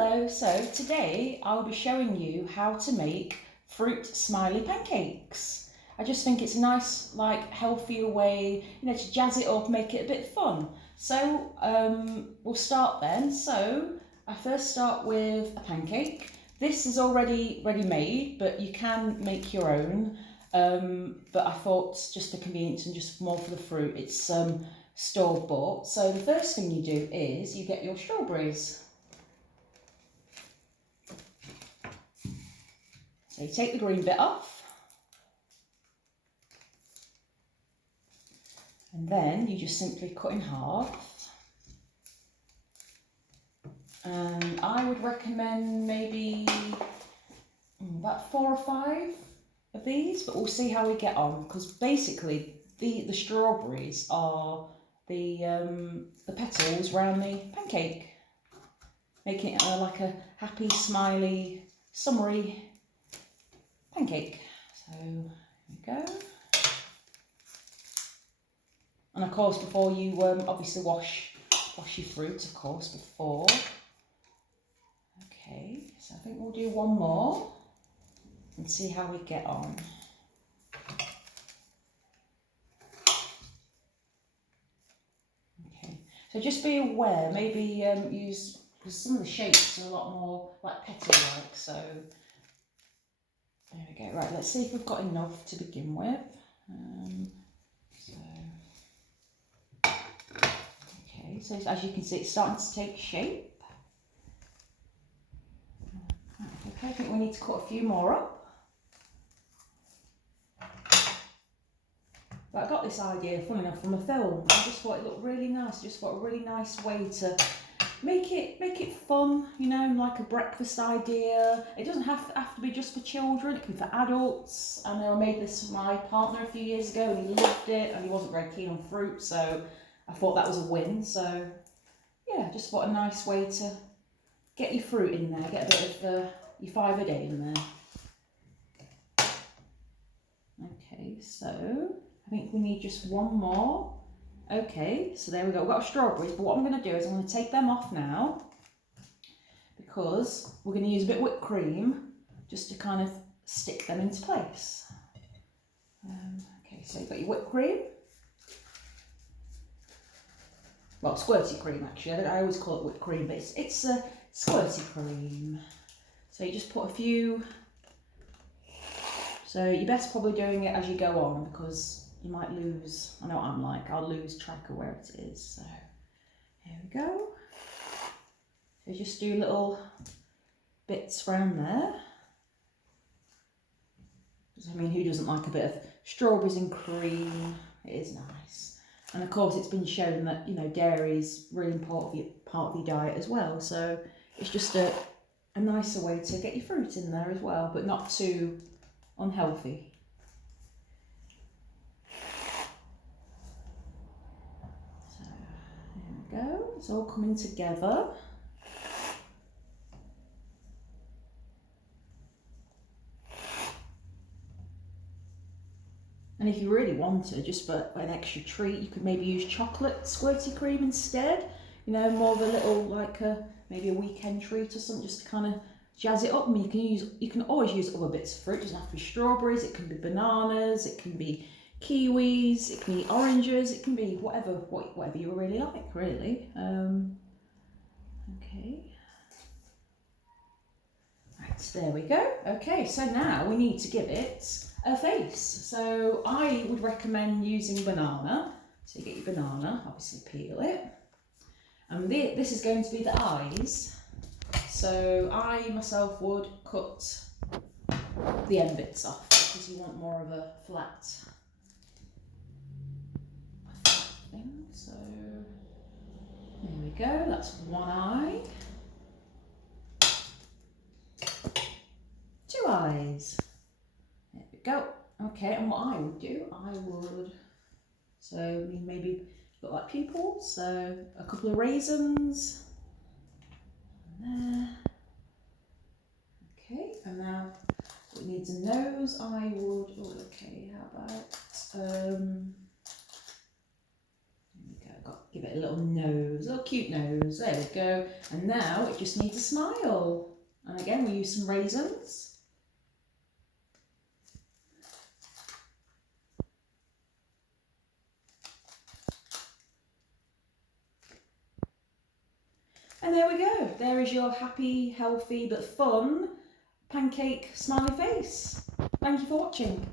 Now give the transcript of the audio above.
Hello, so today I'll be showing you how to make fruit smiley pancakes. I just think it's a nice, healthier way, to jazz it up, make it a bit fun. So we'll start then. So I first start with a pancake. This is already ready-made, but you can make your own. But I thought just for convenience and just more for the fruit, it's store-bought. So the first thing you do is you get your strawberries. So you take the green bit off, and then you just simply cut in half. And I would recommend maybe about 4 or 5 of these, but we'll see how we get on, because basically the strawberries are the petals around the pancake, making it like a happy, smiley, summery pancake. So here we go. And of course, before you obviously wash your fruit, of course, before. Okay, so I think we'll do one more and see how we get on. Okay, so just be aware, maybe use, because some of the shapes are a lot more like petal-like, so there we go. Right, let's see if we've got enough to begin with. Okay, so as you can see, it's starting to take shape. Okay, I think we need to cut a few more up. But I got this idea, funny enough, from a film. I just thought it looked really nice. Just thought a really nice way to make it fun, like a breakfast idea. It doesn't have to be just for children, it can be for adults. I know I made this for my partner a few years ago and he loved it, and he wasn't very keen on fruit, so I thought that was a win. So yeah, just what a nice way to get your fruit in there, get a bit of your 5 a day in there. Okay, so I think we need just one more. Okay, so there we go, we've got our strawberries, but what I'm going to do is I'm going to take them off now, because we're going to use a bit of whipped cream just to kind of stick them into place. Okay, so you've got your whipped cream. Well, squirty cream actually, I always call it whipped cream, but it's squirty cream. So you just put a few, so you're best probably doing it as you go on, because you might lose, I know what I'm like, I'll lose track of where it is. So here we go. So just do little bits around there. I mean, who doesn't like a bit of strawberries and cream? It is nice. And of course, it's been shown that, dairy is really important part of your diet as well. So it's just a nicer way to get your fruit in there as well, but not too unhealthy. Go. It's all coming together. And if you really wanted, just for an extra treat, you could maybe use chocolate squirty cream instead. More of a little, maybe a weekend treat or something, just to kind of jazz it up. I mean, you can always use other bits of fruit. It doesn't have to be strawberries. It can be bananas. It can be kiwis, it can be oranges, it can be whatever you really like, really. Okay. Right, so there we go. Okay, so now we need to give it a face. So I would recommend using banana. So you get your banana, obviously peel it. And this is going to be the eyes. So I myself would cut the end bits off, because you want more of a flat thing. So there we go, that's one eye. 2 eyes. There we go. Okay, and what I would do, so maybe got like pupils, so a couple of raisins. There. Okay, and now it needs a nose. I would, how about, there we go, give it Give it a little nose, a little cute nose. There we go. And now it just needs a smile. And again, we use some raisins. And there we go. There is your happy, healthy, but fun pancake smiley face. Thank you for watching.